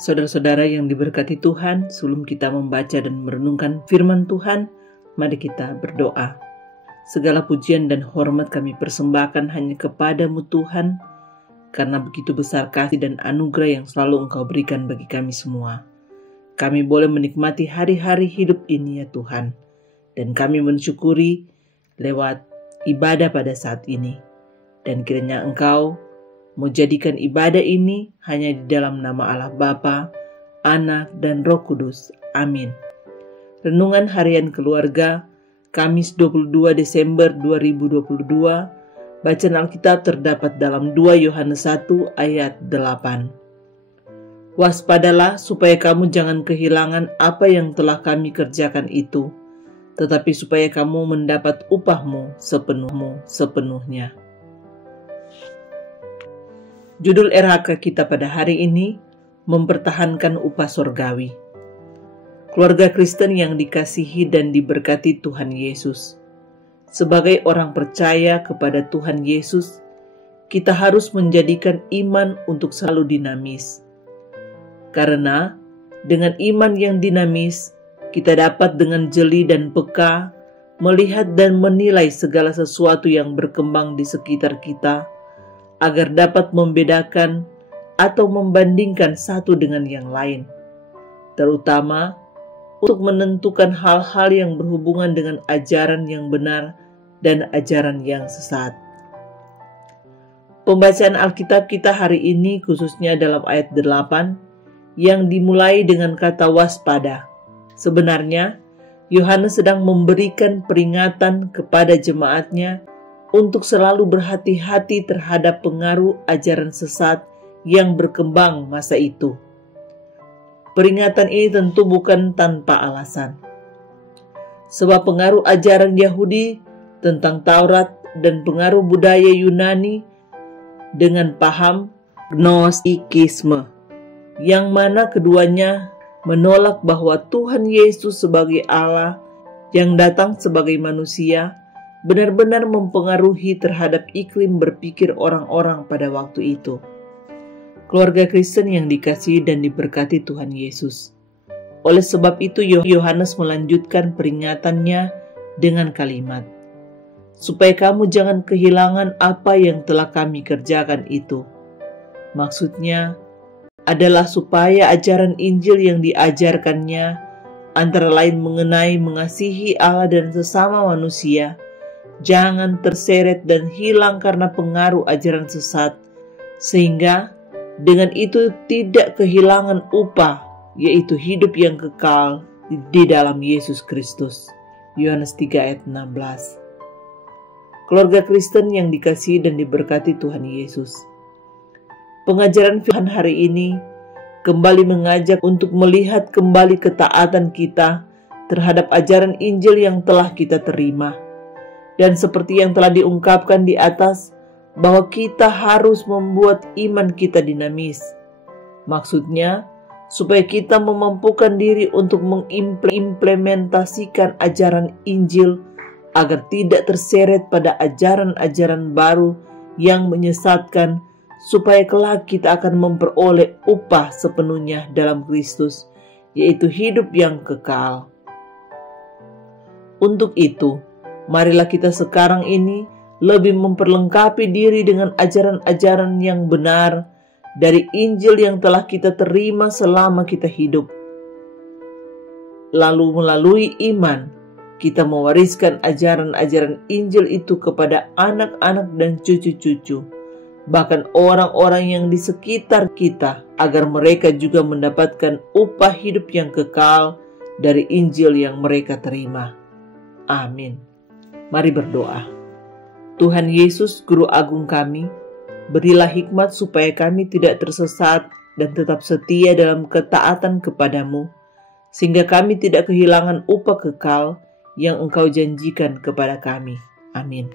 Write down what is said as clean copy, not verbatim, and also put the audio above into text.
Saudara-saudara yang diberkati Tuhan, sebelum kita membaca dan merenungkan firman Tuhan, mari kita berdoa. Segala pujian dan hormat kami persembahkan hanya kepadamu Tuhan, karena begitu besar kasih dan anugerah yang selalu Engkau berikan bagi kami semua. Kami boleh menikmati hari-hari hidup ini ya Tuhan, dan kami mensyukuri lewat ibadah pada saat ini. Dan kiranya Engkau menjadikan ibadah ini hanya di dalam nama Allah Bapa, Anak, dan Roh Kudus. Amin. Renungan Harian Keluarga, Kamis 22 Desember 2022. Bacaan Alkitab terdapat dalam 2 Yohanes 1 ayat 8. Waspadalah supaya kamu jangan kehilangan apa yang telah kami kerjakan itu, tetapi supaya kamu mendapat upahmu sepenuhnya. Judul RHK kita pada hari ini, mempertahankan upah sorgawi. Keluarga Kristen yang dikasihi dan diberkati Tuhan Yesus. Sebagai orang percaya kepada Tuhan Yesus, kita harus menjadikan iman untuk selalu dinamis. Karena dengan iman yang dinamis, kita dapat dengan jeli dan peka melihat dan menilai segala sesuatu yang berkembang di sekitar kita, agar dapat membedakan atau membandingkan satu dengan yang lain, terutama untuk menentukan hal-hal yang berhubungan dengan ajaran yang benar dan ajaran yang sesat. Pembacaan Alkitab kita hari ini khususnya dalam ayat 8 yang dimulai dengan kata waspada. Sebenarnya Yohanes sedang memberikan peringatan kepada jemaatnya untuk selalu berhati-hati terhadap pengaruh ajaran sesat yang berkembang masa itu. Peringatan ini tentu bukan tanpa alasan. Sebab pengaruh ajaran Yahudi tentang Taurat dan pengaruh budaya Yunani dengan paham gnostikisme, yang mana keduanya menolak bahwa Tuhan Yesus sebagai Allah yang datang sebagai manusia benar-benar mempengaruhi terhadap iklim berpikir orang-orang pada waktu itu. Keluarga Kristen yang dikasihi dan diberkati Tuhan Yesus. Oleh sebab itu Yohanes melanjutkan peringatannya dengan kalimat, supaya kamu jangan kehilangan apa yang telah kami kerjakan itu. Maksudnya adalah supaya ajaran Injil yang diajarkannya, antara lain mengenai mengasihi Allah dan sesama manusia, jangan terseret dan hilang karena pengaruh ajaran sesat, sehingga dengan itu tidak kehilangan upah, yaitu hidup yang kekal di dalam Yesus Kristus. Yohanes 3 ayat 16. Keluarga Kristen yang dikasihi dan diberkati Tuhan Yesus. Pengajaran firman hari ini kembali mengajak untuk melihat kembali ketaatan kita terhadap ajaran Injil yang telah kita terima. Dan seperti yang telah diungkapkan di atas, bahwa kita harus membuat iman kita dinamis. Maksudnya, supaya kita memampukan diri untuk mengimplementasikan ajaran Injil agar tidak terseret pada ajaran-ajaran baru yang menyesatkan, supaya kelak kita akan memperoleh upah sepenuhnya dalam Kristus, yaitu hidup yang kekal. Untuk itu, marilah kita sekarang ini lebih memperlengkapi diri dengan ajaran-ajaran yang benar dari Injil yang telah kita terima selama kita hidup. Lalu melalui iman, kita mewariskan ajaran-ajaran Injil itu kepada anak-anak dan cucu-cucu, bahkan orang-orang yang di sekitar kita, agar mereka juga mendapatkan upah hidup yang kekal dari Injil yang mereka terima. Amin. Mari berdoa. Tuhan Yesus, Guru Agung kami, berilah hikmat supaya kami tidak tersesat dan tetap setia dalam ketaatan kepadamu, sehingga kami tidak kehilangan upah kekal yang Engkau janjikan kepada kami. Amin.